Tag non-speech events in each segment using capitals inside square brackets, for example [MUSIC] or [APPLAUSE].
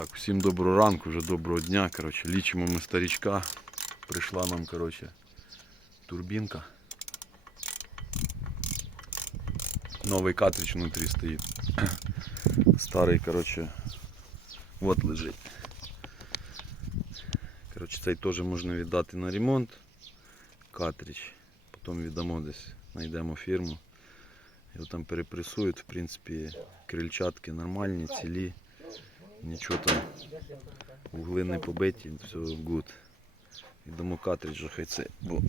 Так, всім доброго ранку, вже доброго дня. Коротше, лічимо ми старічка. Прийшла нам коротше, турбінка. Новий картридж внутрі стоїть. [CLEARS THROAT] Старий, коротше, от лежить. Коротше, цей теж можна віддати на ремонт. Картридж. Потім віддамо десь, знайдемо фірму. Його там перепресують, в принципі, крильчатки нормальні, цілі. Нічого там, угли не побиті, все good. Віддамо картриджа, хай це, бо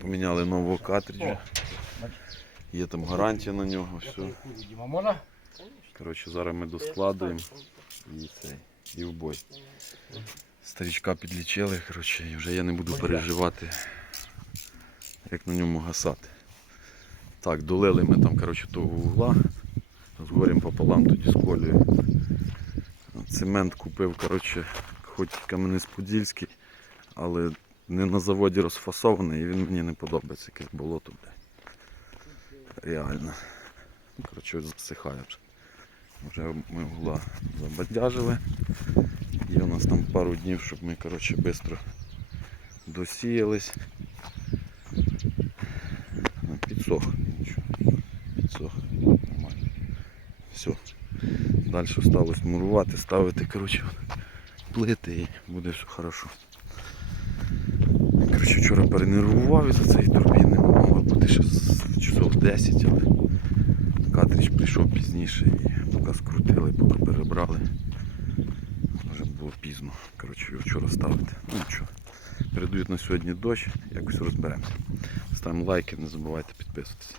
поміняли нового картриджа. Є там гарантія на нього, все. Коротше, зараз ми доскладуємо і цей, і в бой. Старічка підлічили, коротше, і вже я не буду переживати, як на ньому гасати. Так, долили ми там коротше, того угла. З горем пополам тоді з колею. Цемент купив, коротше, хоч Кам'янець-Подільський, але не на заводі розфасований і він мені не подобається, якесь болото. Бля. Реально. Коротше, засихає вже. Вже ми угла забадяжили. Є у нас там пару днів, щоб ми коротше, швидко досіялись. Ну, Підсох. Нічого. Підсох. Нормально. Все. Далі осталось мурувати, ставити коротше, плити і буде все хорошо. Коротше, вчора перенервував із-за цієї турбіни, мало бути ще часов 10, але картридж прийшов пізніше і поки скрутили, поки перебрали. Вже було пізно. Коротше, його вчора ставити. Ну нічого. Передають на сьогодні дощ, якось розберемо. Ставимо лайки, не забувайте підписуватися.